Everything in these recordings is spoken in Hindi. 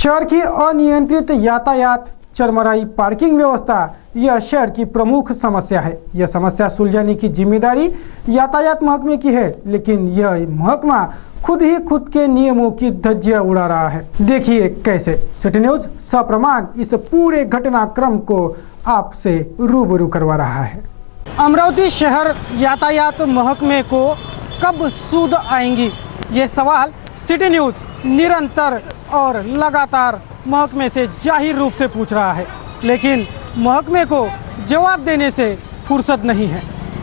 शहर की अनियंत्रित यातायात, चरमराई पार्किंग व्यवस्था यह शहर की प्रमुख समस्या है। यह समस्या सुलझाने की जिम्मेदारी यातायात महकमे की है, लेकिन यह महकमा खुद ही खुद के नियमों की धज्जियां उड़ा रहा है। देखिए कैसे। सिटी न्यूज सप्रमाण इस पूरे घटनाक्रम को आपसे रूबरू करवा रहा है। अमरावती शहर यातायात महकमे को कब सूद आएंगी, ये सवाल सिटी न्यूज निरंतर और लगातार महकमे से जाहिर रूप से पूछ रहा है, लेकिन महकमे को जवाब देने से फुर्सत नहीं है।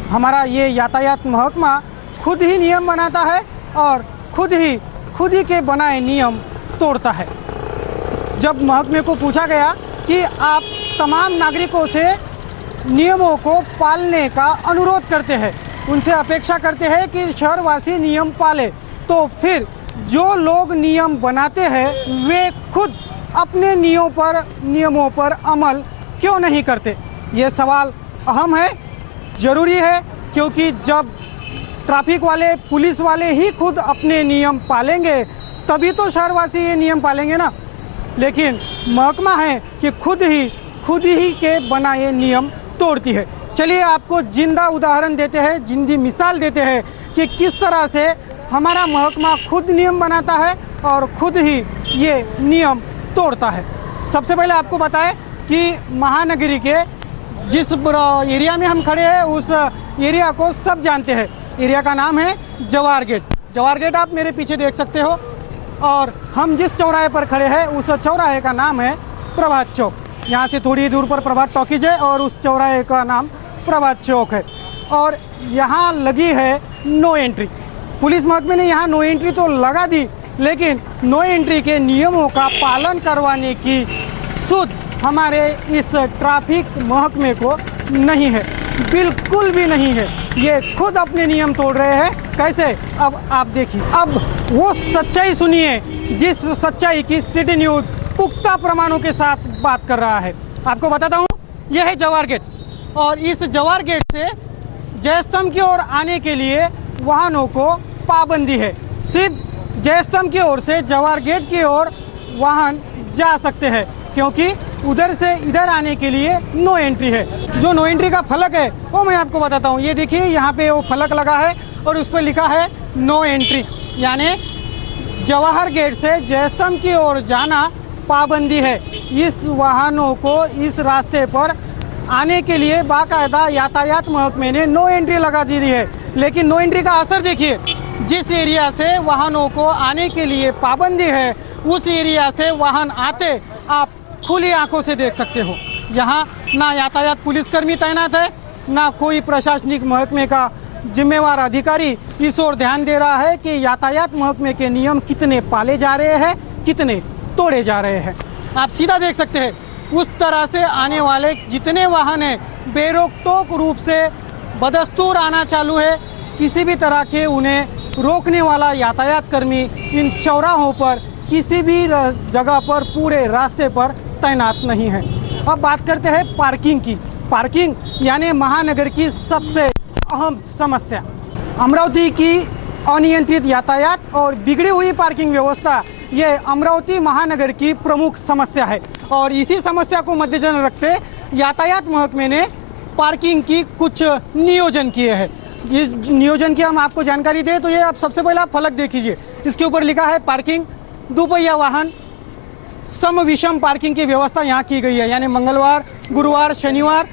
हमारा ये यातायात महकमा खुद ही नियम बनाता है और खुद ही के बनाए नियम तोड़ता है। जब महकमे को पूछा गया कि आप तमाम नागरिकों से नियमों को पालने का अनुरोध करते हैं, उनसे अपेक्षा करते हैं कि शहरवासी नियम पाले, तो फिर जो लोग नियम बनाते हैं वे खुद अपने नियमों पर अमल क्यों नहीं करते? ये सवाल अहम है, ज़रूरी है, क्योंकि जब ट्रैफिक वाले, पुलिस वाले ही खुद अपने नियम पालेंगे तभी तो शहरवासी ये नियम पालेंगे ना। लेकिन महकमा है कि खुद ही के बनाए नियम तोड़ती है। चलिए आपको जिंदा उदाहरण देते हैं, जिंदी मिसाल देते हैं कि किस तरह से हमारा महकमा खुद नियम बनाता है और खुद ही ये नियम तोड़ता है। सबसे पहले आपको बताएं कि महानगरी के जिस एरिया में हम खड़े हैं उस एरिया को सब जानते हैं। एरिया का नाम है जवाहर गेट। जवाहर गेट आप मेरे पीछे देख सकते हो, और हम जिस चौराहे पर खड़े हैं उस चौराहे का नाम है प्रभात चौक। यहाँ से थोड़ी दूर पर प्रभात टॉकीज है और उस चौराहे का नाम प्रभात चौक है। और यहाँ लगी है नो एंट्री। पुलिस महकमे ने यहाँ नो एंट्री तो लगा दी, लेकिन नो एंट्री के नियमों का पालन करवाने की सुध हमारे इस ट्रैफिक महकमे को नहीं है, बिल्कुल भी नहीं है। ये खुद अपने नियम तोड़ रहे हैं। कैसे? अब आप देखिए। अब वो सच्चाई सुनिए जिस सच्चाई की सिटी न्यूज़ पुख्ता प्रमाणों के साथ बात कर रहा है। आपको बताता हूँ, यह है जवाहर गेट, और इस जवाहर गेट से जयस्तंभ की ओर आने के लिए वाहनों को पाबंदी है। सिर्फ जयस्तंभ की ओर से जवाहर गेट की ओर वाहन जा सकते हैं, क्योंकि उधर से इधर आने के लिए नो एंट्री है। जो नो एंट्री का फलक है वो मैं आपको बताता हूँ। ये देखिए, यहाँ पे वो फलक लगा है और उस पर लिखा है नो एंट्री, यानी जवाहर गेट से जयस्तंभ की ओर जाना पाबंदी है। इस वाहनों को इस रास्ते पर आने के लिए बाकायदा यातायात महकमे ने नो एंट्री लगा दी है। लेकिन नो एंट्री का असर देखिए, जिस एरिया से वाहनों को आने के लिए पाबंदी है उस एरिया से वाहन आते आप खुली आंखों से देख सकते हो। यहाँ ना यातायात पुलिसकर्मी तैनात है, ना कोई प्रशासनिक महकमे का जिम्मेवार अधिकारी इस ओर ध्यान दे रहा है कि यातायात महकमे के नियम कितने पाले जा रहे हैं, कितने तोड़े जा रहे हैं। आप सीधा देख सकते हैं, उस तरह से आने वाले जितने वाहन हैं बेरोक-टोक रूप से बदस्तूर आना चालू है। किसी भी तरह के उन्हें रोकने वाला यातायात कर्मी इन चौराहों पर किसी भी जगह पर पूरे रास्ते पर तैनात नहीं है। अब बात करते हैं पार्किंग की। पार्किंग यानी महानगर की सबसे अहम समस्या। अमरावती की अनियंत्रित यातायात और बिगड़ी हुई पार्किंग व्यवस्था ये अमरावती महानगर की प्रमुख समस्या है, और इसी समस्या को मद्देनजर रखते यातायात महकमे ने पार्किंग की कुछ नियोजन किए हैं। इस नियोजन की हम आपको जानकारी दें तो ये आप सबसे पहले आप फलक देख लीजिए। इसके ऊपर लिखा है पार्किंग, दुपहिया वाहन सम विषम पार्किंग की व्यवस्था यहाँ की गई है। यानी मंगलवार, गुरुवार, शनिवार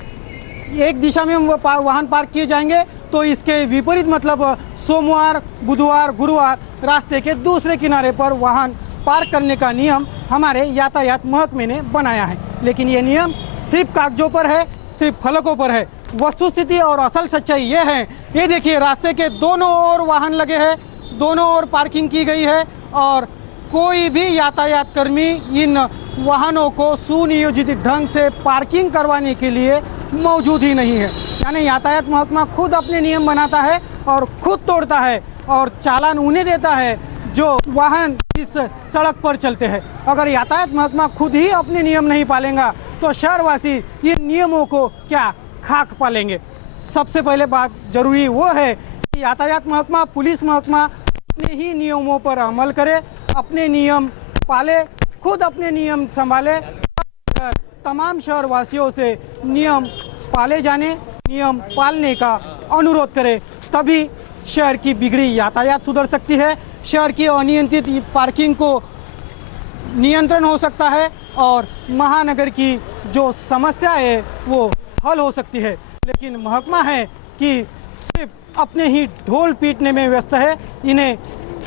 एक दिशा में वाहन पार्क किए जाएंगे, तो इसके विपरीत मतलब सोमवार, बुधवार, गुरुवार रास्ते के दूसरे किनारे पर वाहन पार्क करने का नियम हमारे यातायात महकमे ने बनाया है। लेकिन ये नियम सिर्फ कागजों पर है, सिर्फ फलकों पर है। वस्तुस्थिति और असल सच्चाई ये है, ये देखिए, रास्ते के दोनों ओर वाहन लगे हैं, दोनों ओर पार्किंग की गई है, और कोई भी यातायात कर्मी इन वाहनों को सुनियोजित ढंग से पार्किंग करवाने के लिए मौजूद ही नहीं है। यानी यातायात महकमा खुद अपने नियम बनाता है और खुद तोड़ता है, और चालान उन्हें देता है जो वाहन इस सड़क पर चलते हैं। अगर यातायात महकमा खुद ही अपने नियम नहीं पालेगा तो शहरवासी इन नियमों को क्या खाक पालेंगे? सबसे पहले बात जरूरी वो है कि यातायात महकमा, पुलिस महकमा अपने ही नियमों पर अमल करे, अपने नियम पाले, खुद अपने नियम संभाले, तमाम शहर वासियों से नियम पाले जाने, नियम पालने का अनुरोध करें, तभी शहर की बिगड़ी यातायात सुधर सकती है, शहर की अनियंत्रित पार्किंग को नियंत्रण हो सकता है और महानगर की जो समस्या है वो हल हो सकती है। लेकिन महकमा है कि सिर्फ अपने ही ढोल पीटने में व्यस्त है। इन्हें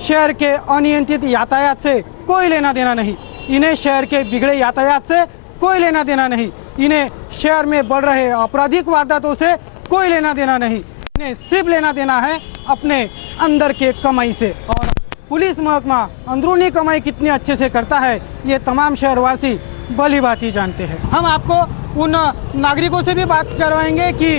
शहर के अनियंत्रित यातायात से कोई लेना देना नहीं, इन्हें शहर के बिगड़े यातायात से कोई लेना देना नहीं, इन्हें शहर में बढ़ रहे आपराधिक वारदातों से कोई लेना देना नहीं, इन्हें सिर्फ लेना देना है अपने अंदर के कमाई से। और पुलिस महकमा अंदरूनी कमाई कितनी अच्छे से करता है ये तमाम शहरवासी भली भांति जानते हैं। हम आपको उन नागरिकों से भी बात करवाएंगे कि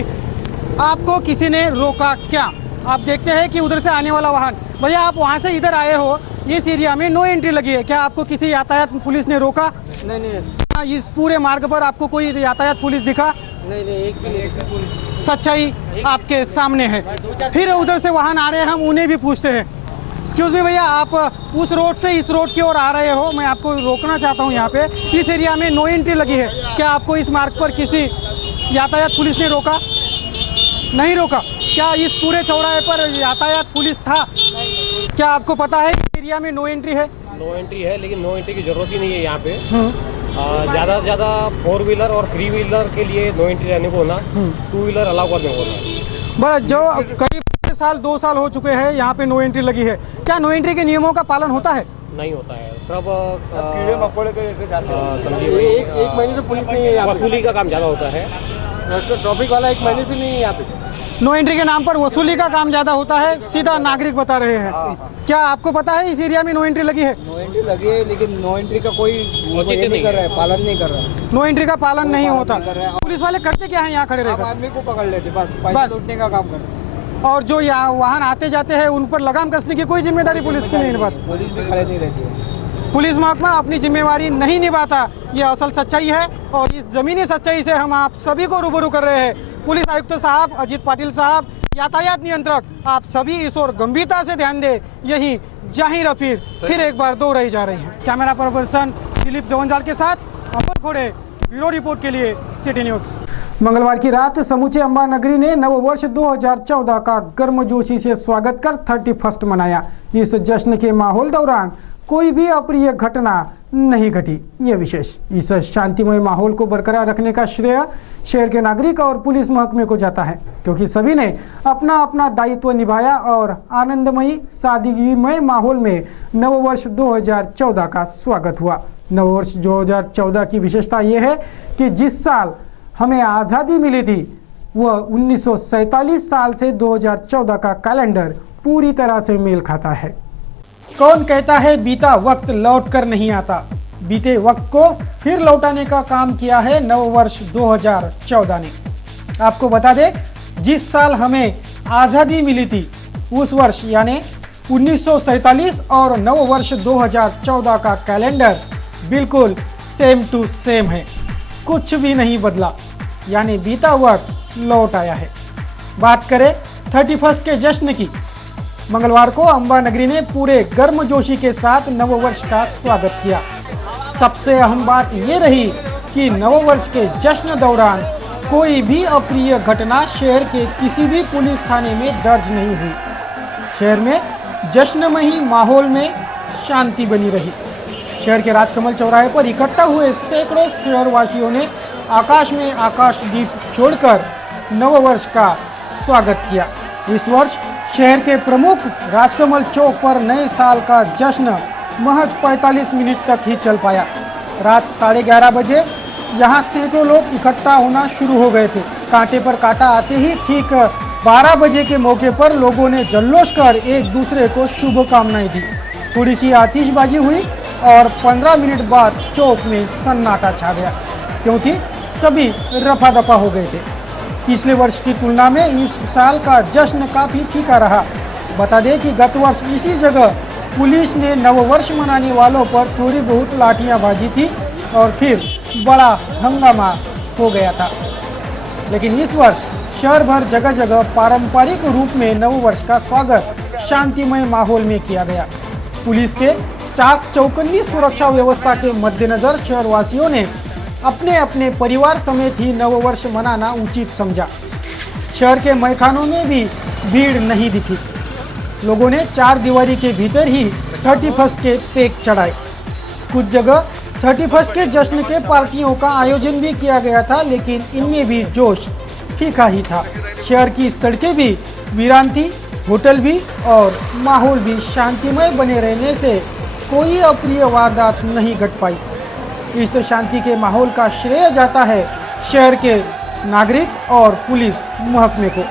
आपको किसी ने रोका क्या। आप देखते हैं कि उधर से आने वाला वाहन, भैया आप वहाँ से इधर आए हो, इस एरिया में नो एंट्री लगी है, क्या आपको किसी यातायात पुलिस ने रोका? नहीं। इस पूरे मार्ग पर आपको कोई यातायात पुलिस दिखा? नहीं, एक भी पुलिस। सच्चाई आपके सामने है। फिर उधर से वाहन आ रहे हैं, हम उन्हें भी पूछते हैं, एक्सक्यूज मी भैया, आप उस रोड से इस रोड की ओर आ रहे हो, मैं आपको रोकना चाहता हूँ यहाँ पे, इस एरिया में नो एंट्री लगी है, क्या आपको इस मार्ग पर किसी यातायात पुलिस ने रोका? नहीं रोका। क्या इस पूरे चौराहे पर यातायात पुलिस था? क्या आपको पता है इस एरिया में नो एंट्री है? नो एंट्री है, लेकिन नो एंट्री की जरूरत ही नहीं है यहाँ पे। ज़्यादा से ज़्यादा 4 व्हीलर और 3 व्हीलर के लिए नो एंट्री रहने को होना, 2 व्हीलर अलाउ करने को होना। बड़ा जो करीब 2 साल हो चुके हैं यहाँ पे नो एंट्री लगी है, क्या नो एंट्री के नियमों का पालन होता है? नहीं होता है, सब कीड़े मकोड़े के समझिए। एक महीने से पुलिस नहीं है, वसूली का काम ज़्यादा होता है, ट्रैफिक वाला 1 महीने से नहीं है यहाँ पे। नो एंट्री के नाम पर वसूली का काम ज्यादा होता है, सीधा नागरिक बता रहे हैं। क्या आपको पता है इस एरिया में नो एंट्री लगी है? नो एंट्री लगी है, लेकिन नो एंट्री का कोई नहीं कर रहा है, पालन नहीं कर रहा है। नो एंट्री का पालन नहीं होता। पुलिस वाले करते क्या है यहाँ खड़े रहकर? आदमी को पकड़ लेते, बस लूटने का काम करते। और जो यहाँ वाहन आते जाते हैं उन पर लगाम कसने की कोई जिम्मेदारी पुलिस की नहीं निभाती? पुलिस भी खड़े नहीं रहती है। पुलिस महकमा अपनी जिम्मेवारी नहीं निभाता, ये असल सच्चाई है। और इस जमीनी सच्चाई से हम आप सभी को रूबरू कर रहे हैं। पुलिस आयुक्त साहब, अजीत पाटिल साहब, यातायात नियंत्रक, आप सभी इस ओर गंभीरता से ध्यान दें। यही जाहिर अफीर फिर एक बार दोहराई जा रही है। कैमरा पर्सन दिलीप जवंजाल के साथ अमर खोड़े, ब्यूरो रिपोर्ट के लिए सिटी न्यूज। मंगलवार की रात समूचे अंबा नगरी ने नववर्ष 2014 का गर्मजोशी से स्वागत कर 31st मनाया। इस जश्न के माहौल दौरान कोई भी अप्रिय घटना नहीं घटी। ये विशेष इस शांतिमय माहौल को बरकरार रखने का श्रेय शहर के नागरिक और पुलिस महकमे को जाता है, क्योंकि सभी ने अपना अपना दायित्व निभाया और आनंदमयी सादगीमय माहौल में नववर्ष 2014 का स्वागत हुआ। नववर्ष 2014 की विशेषता ये है कि जिस साल हमें आज़ादी मिली थी वह 1947 साल से 2014 का कैलेंडर पूरी तरह से मेल खाता है। कौन कहता है बीता वक्त लौट कर नहीं आता? बीते वक्त को फिर लौटाने का काम किया है नववर्ष 2014 ने। आपको बता दें, जिस साल हमें आज़ादी मिली थी उस वर्ष यानी 1947 और नववर्ष 2014 का कैलेंडर बिल्कुल सेम टू सेम है, कुछ भी नहीं बदला, यानी बीता वक्त लौट आया है। बात करें 31st के जश्न की, मंगलवार को अंबा नगरी ने पूरे गर्मजोशी के साथ नववर्ष का स्वागत किया। सबसे अहम बात ये रही कि नववर्ष के जश्न दौरान कोई भी अप्रिय घटना शहर के किसी भी पुलिस थाने में दर्ज नहीं हुई। शहर में जश्नमयी माहौल में शांति बनी रही। शहर के राजकमल चौराहे पर इकट्ठा हुए सैकड़ों शहरवासियों ने आकाश में आकाशदीप छोड़कर नववर्ष का स्वागत किया। इस वर्ष शहर के प्रमुख राजकमल चौक पर नए साल का जश्न महज 45 मिनट तक ही चल पाया। रात 11:30 बजे यहाँ सैकड़ों लोग इकट्ठा होना शुरू हो गए थे। कांटे पर कांटा आते ही ठीक 12 बजे के मौके पर लोगों ने जल्लोश कर एक दूसरे को शुभकामनाएं दी। थोड़ी सी आतिशबाजी हुई और 15 मिनट बाद चौक में सन्नाटा छा गया, क्योंकि सभी रफा दफा हो गए थे। पिछले वर्ष की तुलना में इस साल का जश्न काफ़ी फीका रहा। बता दें कि गत वर्ष इसी जगह पुलिस ने नववर्ष मनाने वालों पर थोड़ी बहुत लाठियां बाजी थी और फिर बड़ा हंगामा हो गया था। लेकिन इस वर्ष शहर भर जगह जगह पारंपरिक रूप में नववर्ष का स्वागत शांतिमय माहौल में किया गया। पुलिस के चाक चौकन्नी सुरक्षा व्यवस्था के मद्देनजर शहरवासियों ने अपने अपने परिवार समेत ही नववर्ष मनाना उचित समझा। शहर के मैखानों में भी भीड़ नहीं दिखी। लोगों ने चार दीवारी के भीतर ही 31 के पेक चढ़ाए। कुछ जगह 31 के जश्न के पार्टियों का आयोजन भी किया गया था, लेकिन इनमें भी जोश फीका ही था। शहर की सड़कें भी वीरान थी, होटल भी और माहौल भी शांतिमय बने रहने से कोई अप्रिय वारदात नहीं घट पाई। इस शांति के माहौल का श्रेय जाता है शहर के नागरिक और पुलिस महकमे को।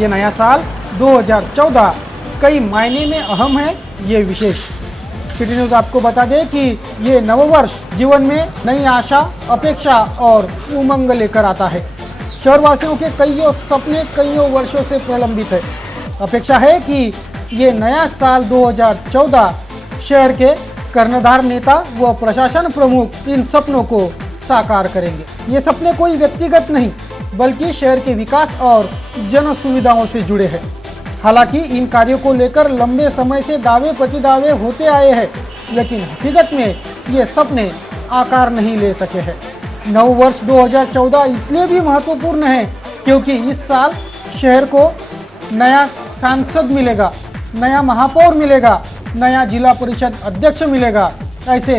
ये नया साल 2014 कई मायने में अहम है। ये विशेष सिटी न्यूज़ आपको बता दें कि ये नववर्ष जीवन में नई आशा, अपेक्षा और उमंग लेकर आता है। शहरवासियों के कईयों सपने कईयों वर्षों से प्रलंबित है। अपेक्षा है कि ये नया साल 2014 शहर के कर्णधार नेता व प्रशासन प्रमुख इन सपनों को साकार करेंगे। ये सपने कोई व्यक्तिगत नहीं बल्कि शहर के विकास और जन सुविधाओं से जुड़े हैं। हालांकि इन कार्यों को लेकर लंबे समय से दावे प्रतिदावे होते आए हैं, लेकिन हकीकत में ये सपने आकार नहीं ले सके हैं। नववर्ष 2014 इसलिए भी महत्वपूर्ण है क्योंकि इस साल शहर को नया सांसद मिलेगा, नया महापौर मिलेगा, नया जिला परिषद अध्यक्ष मिलेगा। ऐसे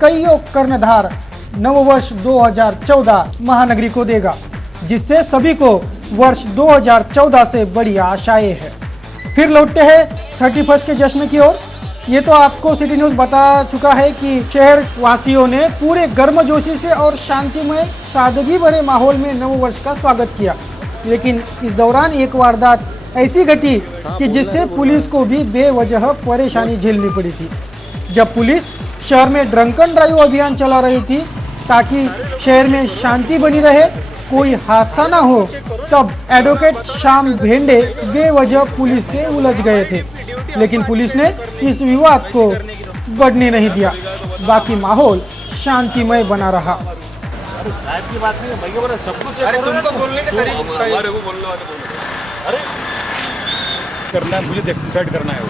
कईयों कर्णधार नववर्ष 2014 महानगरी को देगा, जिससे सभी को वर्ष 2014 से बड़ी आशाएं हैं। फिर लौटते हैं 31 के जश्न की ओर। ये तो आपको सिटी न्यूज़ बता चुका है कि शहर वासियों ने पूरे गर्मजोशी से और शांतिमय सादगी भरे माहौल में नववर्ष का स्वागत किया, लेकिन इस दौरान एक वारदात ऐसी घटी कि जिससे पुलिस को भी बेवजह परेशानी झेलनी पड़ी थी। जब पुलिस शहर में ड्रंकन ड्राइव अभियान चला रही थी ताकि शहर में शांति बनी रहे, कोई हादसा ना हो, तब एडवोकेट श्याम भेंडे बेवजह पुलिस से उलझ गए थे। लेकिन पुलिस ने इस विवाद को बढ़ने नहीं दिया, बाकी माहौल शांतिमय बना रहा। साहब की बात नहीं है भैया, सब कुछ तुमको बोलने का तरीका करना है, मुझे डिसाइड करना है वो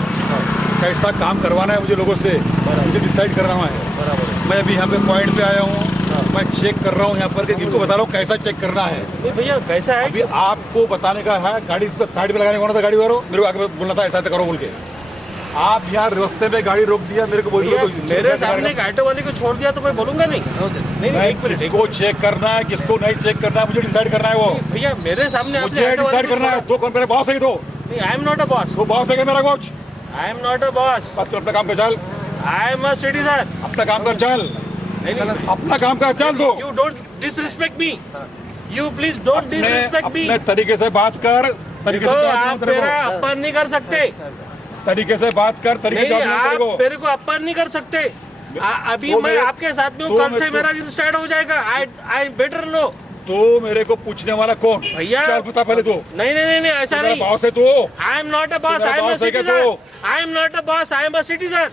कैसा काम करवाना है मुझे लोगों से, मुझे डिसाइड करना है। बराबर। मैं अभी यहाँ पे पॉइंट पे आया हूँ, मैं चेक कर रहा हूँ यहाँ पर कि इनको बता रहा हूँ कैसा चेक करना है। नहीं भैया कैसा है, अभी आपको बताने का है। गाड़ी इसको साइड पे लगाने कौन था गाड़ी वालों, मेरे को आगे बोलना था ऐसा करो बोल के। आप यहाँ रास्ते में गाड़ी रोक दिया, मेरे को बोलिए मेरे सामने एक ऑटो वाले को छोड़ दिया तो मैं बोलूंगा नहीं। नहीं किसको चेक करना है किसको नहीं चेक करना है मुझे डिसाइड करना है। वो भैया मेरे सामने मुझे डिसाइड करना है। दो कौन मेरे बॉस है, दो I am not a boss. वो बॉस है क्या मेरा coach? I am not a boss. अपना काम कर चल, आई एम अ सिटीजन। अपना काम कर चल, अपना काम कर चल। दो you don't disrespect me, you please don't disrespect me. अपने तरीके से बात कर, तरीके से आप मेरा अपमान नहीं कर सकते, तरीके से बात कर, तरीके से आप मेरे को अपमान नहीं कर सकते। अभी मैं आपके साथ में हूँ, कल से मेरा दिन स्टार्ट हो जाएगा। I better know. तो मेरे को पूछने वाला कौन भैया? चल बता पहले तो। नहीं ऐसा नहीं। बॉस है तो। I am not a boss, I am a citizen. I am not a boss, I am a citizen.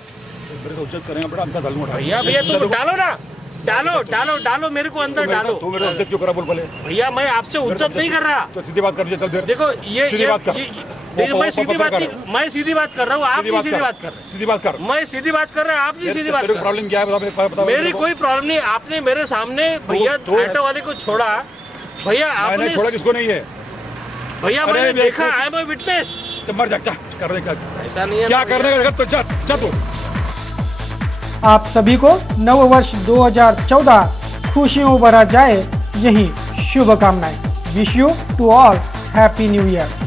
भैया तुम डालो ना, डालो मेरे को अंदर डालो। तू मेरे इज्जत क्यों करा बोल पहले। भैया मैं आपसे इज्जत नहीं कर रहा। तो सीधी बात कर, देखो ये सीधी बात कर। मैं सीधी बात नहीं, मैं सीधी बात कर रहा हूँ, आप नहीं सीधी बात कर रहे। सीधी बात कर। मैं सीधी बात कर रहा हूँ, आप नहीं सीधी बात कर रहे। प्रॉब्लम क्या है बता। मेरी कोई प्रॉब्लम नहीं। आपने मेरे सामने भैया ऑटो वाले को छोड़ा। भैया आपने छोड़ा, किसको नहीं है भैया, मैंने देखा। I am a witness. तो मर जा, करने का ऐसा नहीं है, क्या करने का तो जा तू। आप सभी को नववर्ष 2014 खुशियों भरा जाए, यही शुभकामनाएं। Wish you to all happy new year.